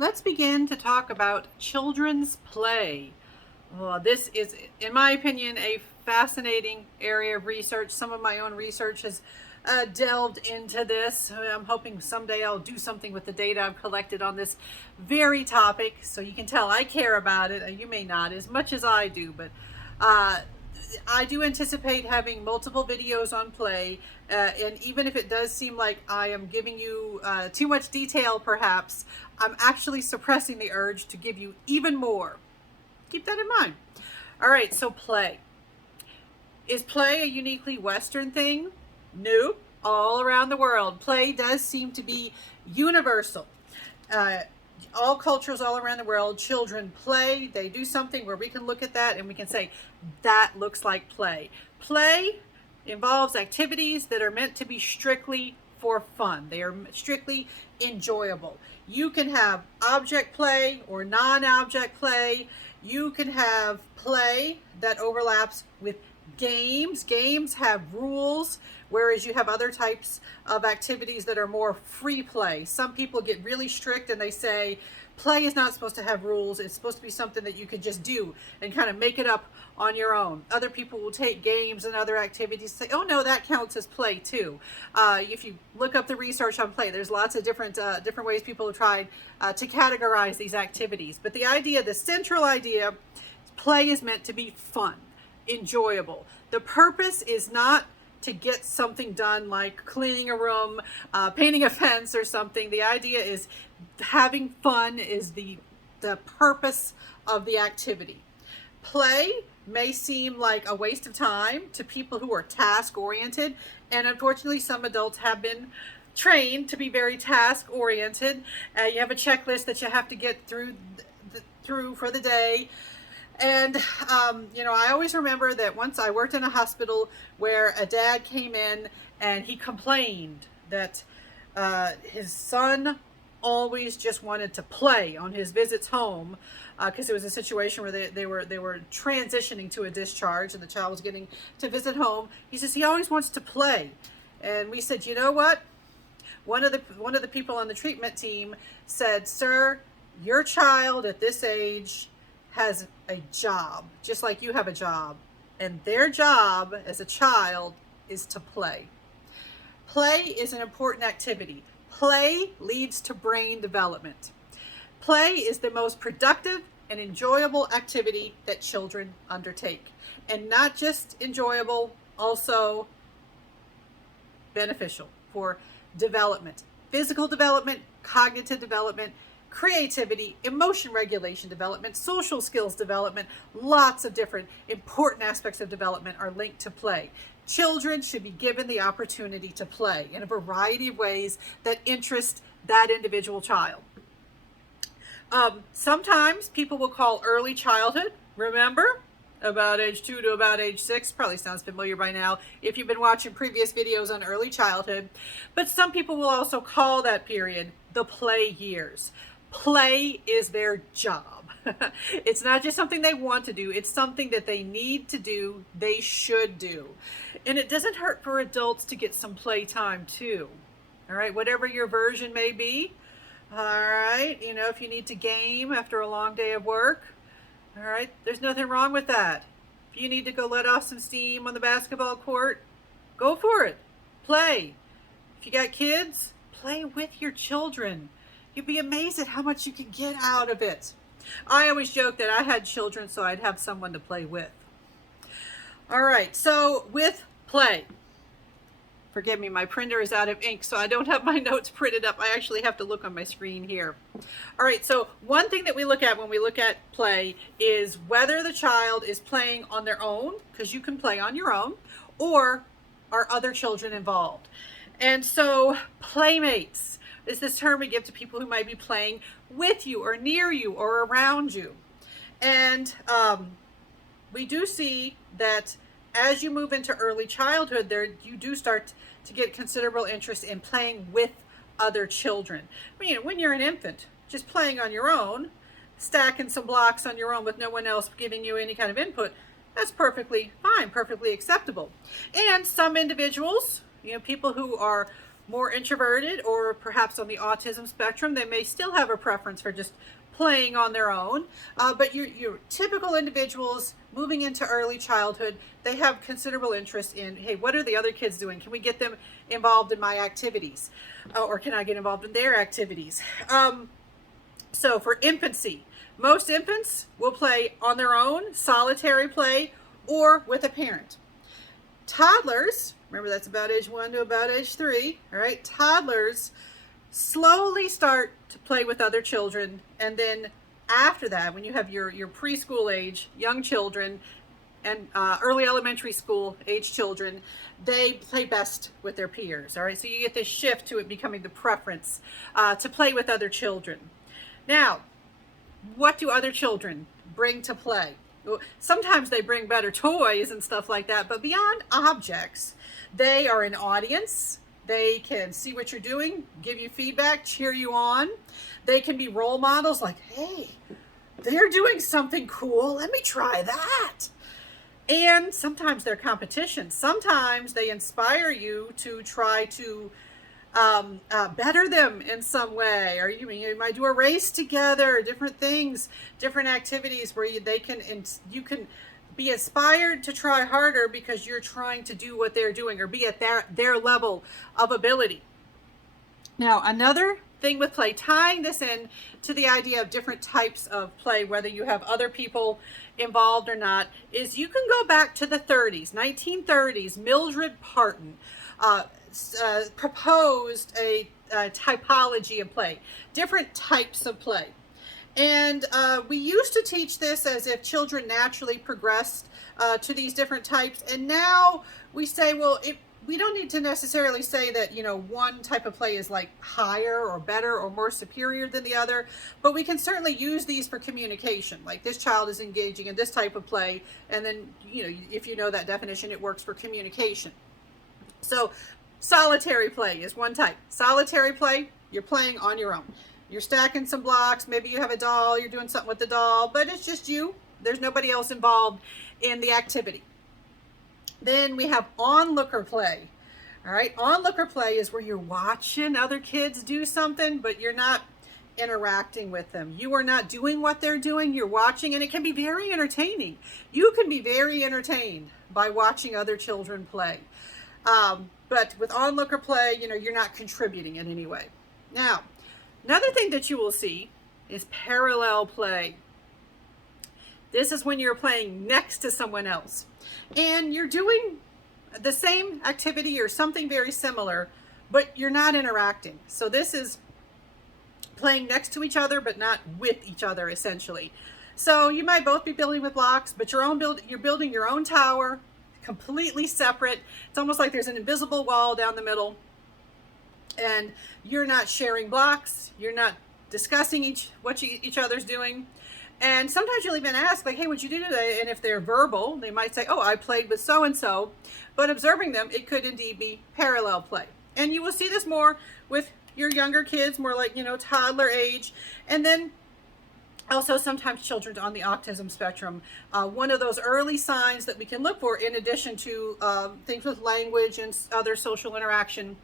Let's begin to talk about children's play. This is, in my opinion, a fascinating area of research. Some of my own research has delved into this. I'm hoping someday I'll do something with the data I've collected on this very topic, so you can tell I care about it. You may not as much as I do, but I do anticipate having multiple videos on play, and even if it does seem like I am giving you too much detail perhaps, I'm actually suppressing the urge to give you even more. Keep that in mind. All right, so play. Is play a uniquely Western thing? Nope. All around the world, play does seem to be universal. All cultures all around the world, children play. They do something where we can look at that and we can say, that looks like play. Play involves activities that are meant to be strictly for fun. They are strictly enjoyable. You can have object play or non-object play. You can have play that overlaps with games. Games have rules, whereas you have other types of activities that are more free play. Some people get really strict and they say play is not supposed to have rules. It's supposed to be something that you can just do and kind of make it up on your own. Other people will take games and other activities and say, oh no, that counts as play too. If you look up the research on play, there's lots of different ways people have tried to categorize these activities. But the central idea, play is meant to be fun, enjoyable. The purpose is not to get something done like cleaning a room, painting a fence or something. The idea is having fun is the purpose of the activity. Play may seem like a waste of time to people who are task oriented, and unfortunately some adults have been trained to be very task oriented. You have a checklist that you have to get through for the day. And, I always remember that once I worked in a hospital where a dad came in and he complained that his son always just wanted to play on his visits home because it was a situation where they were transitioning to a discharge and the child was getting to visit home. He says he always wants to play. And we said, you know what? One of the people on the treatment team said, sir, your child at this age has a job, just like you have a job, and their job as a child is to play. Play is an important activity. Play leads to brain development. Play is the most productive and enjoyable activity that children undertake. And not just enjoyable, also beneficial for development. Physical development, cognitive development, creativity, emotion regulation development, social skills development, lots of different important aspects of development are linked to play. Children should be given the opportunity to play in a variety of ways that interest that individual child. Sometimes people will call early childhood, remember, about age 2 to about age 6, probably sounds familiar by now if you've been watching previous videos on early childhood, but some people will also call that period the play years. Play is their job. It's not just something they want to do, it's something that they need to do, they should do. And it doesn't hurt for adults to get some play time too. All right, whatever your version may be. All right, if you need to game after a long day of work, all right, there's nothing wrong with that. If you need to go let off some steam on the basketball court, go for it. Play. If you got kids, play with your children. You'd be amazed at how much you can get out of it. I always joke that I had children so I'd have someone to play with. All right, so with play, forgive me, my printer is out of ink, so I don't have my notes printed up. I actually have to look on my screen here. All right, so one thing that we look at when we look at play is whether the child is playing on their own, because you can play on your own, or are other children involved. And so playmates is this term we give to people who might be playing with you or near you or around you. And we do see that as you move into early childhood, you do start to get considerable interest in playing with other children. When you're an infant, just playing on your own, stacking some blocks on your own with no one else giving you any kind of input, that's perfectly fine, perfectly acceptable. And some individuals, people who are more introverted or perhaps on the autism spectrum, they may still have a preference for just playing on their own. But your typical individuals moving into early childhood, they have considerable interest in, hey, what are the other kids doing? Can we get them involved in my activities? Or can I get involved in their activities? So for infancy, most infants will play on their own, solitary play, or with a parent. Toddlers, remember that's about age 1 to about age 3, all right? Toddlers slowly start to play with other children, and then after that, when you have your preschool age young children and early elementary school age children, they play best with their peers, all right? So you get this shift to it becoming the preference to play with other children. Now, what do other children bring to play? Well, sometimes they bring better toys and stuff like that, but beyond objects, they are an audience. They can see what you're doing, give you feedback, cheer you on. They can be role models like, hey, they're doing something cool. Let me try that. And sometimes they're competition. Sometimes they inspire you to try to better them in some way, or you might do a race together, different things, different activities where you can be inspired to try harder because you're trying to do what they're doing or be at their level of ability. Now, another thing with play, tying this in to the idea of different types of play, whether you have other people involved or not, is you can go back to the 1930s. Mildred Parten proposed a typology of play, different types of play. And we used to teach this as if children naturally progressed to these different types. And now we say, well, we don't need to necessarily say that, one type of play is like higher or better or more superior than the other, but we can certainly use these for communication. Like this child is engaging in this type of play. And then, if you know that definition, it works for communication. So solitary play is one type. Solitary play, you're playing on your own. You're stacking some blocks. Maybe you have a doll. You're doing something with the doll, but it's just you. There's nobody else involved in the activity. Then we have onlooker play. All right. Onlooker play is where you're watching other kids do something, but you're not interacting with them. You are not doing what they're doing. You're watching, and it can be very entertaining. You can be very entertained by watching other children play. But with onlooker play, you're not contributing in any way. Now, another thing that you will see is parallel play. This is when you're playing next to someone else and you're doing the same activity or something very similar, but you're not interacting. So this is playing next to each other, but not with each other, essentially. So you might both be building with blocks, but you're building your own tower, completely separate. It's almost like there's an invisible wall down the middle, and you're not sharing blocks. You're not discussing what each other's doing. And sometimes you'll even ask, like, hey, what'd you do today? And if they're verbal, they might say, oh, I played with so-and-so. But observing them, it could indeed be parallel play. And you will see this more with your younger kids, more like, toddler age. And then also sometimes children on the autism spectrum. One of those early signs that we can look for, in addition to things with language and other social interaction,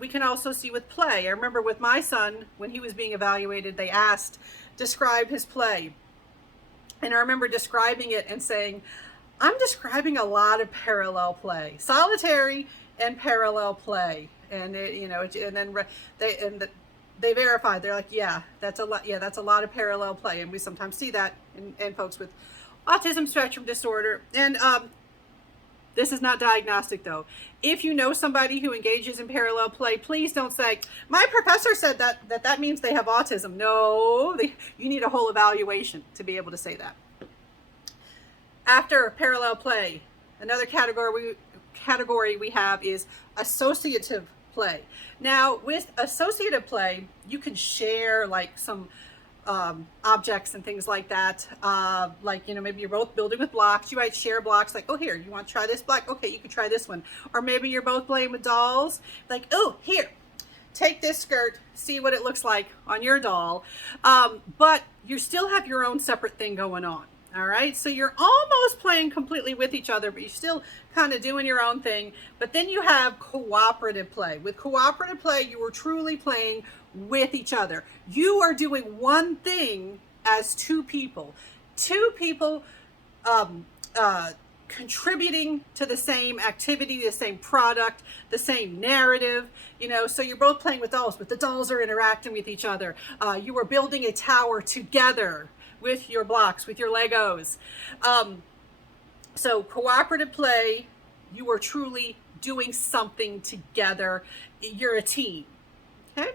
we can also see with play. I remember with my son, when he was being evaluated, they asked, describe his play. And I remember describing it and saying, I'm describing a lot of parallel play, solitary and parallel play. And and then they verified. They're like, yeah, that's a lot. Yeah, that's a lot of parallel play. And we sometimes see that in folks with autism spectrum disorder. And this is not diagnostic, though. If you know somebody who engages in parallel play, please don't say, my professor said that means they have autism. No, you need a whole evaluation to be able to say that. After parallel play, another category we have is associative play. Now, with associative play, you can share like some objects and things like that. Maybe you're both building with blocks. You might share blocks like, oh, here, you want to try this block? Okay, you can try this one. Or maybe you're both playing with dolls. Like, oh, here, take this skirt, see what it looks like on your doll. But you still have your own separate thing going on. All right, so you're almost playing completely with each other, but you're still kind of doing your own thing. But then you have cooperative play. With cooperative play, you are truly playing with each other. You are doing one thing as two people. Two people contributing to the same activity, the same product, the same narrative, so you're both playing with dolls, but the dolls are interacting with each other. You are building a tower together with your blocks, with your Legos. So cooperative play, you are truly doing something together. You're a team. Okay.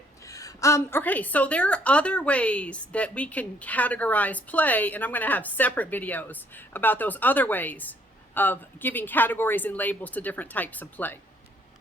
Okay, so there are other ways that we can categorize play, and I'm going to have separate videos about those other ways of giving categories and labels to different types of play.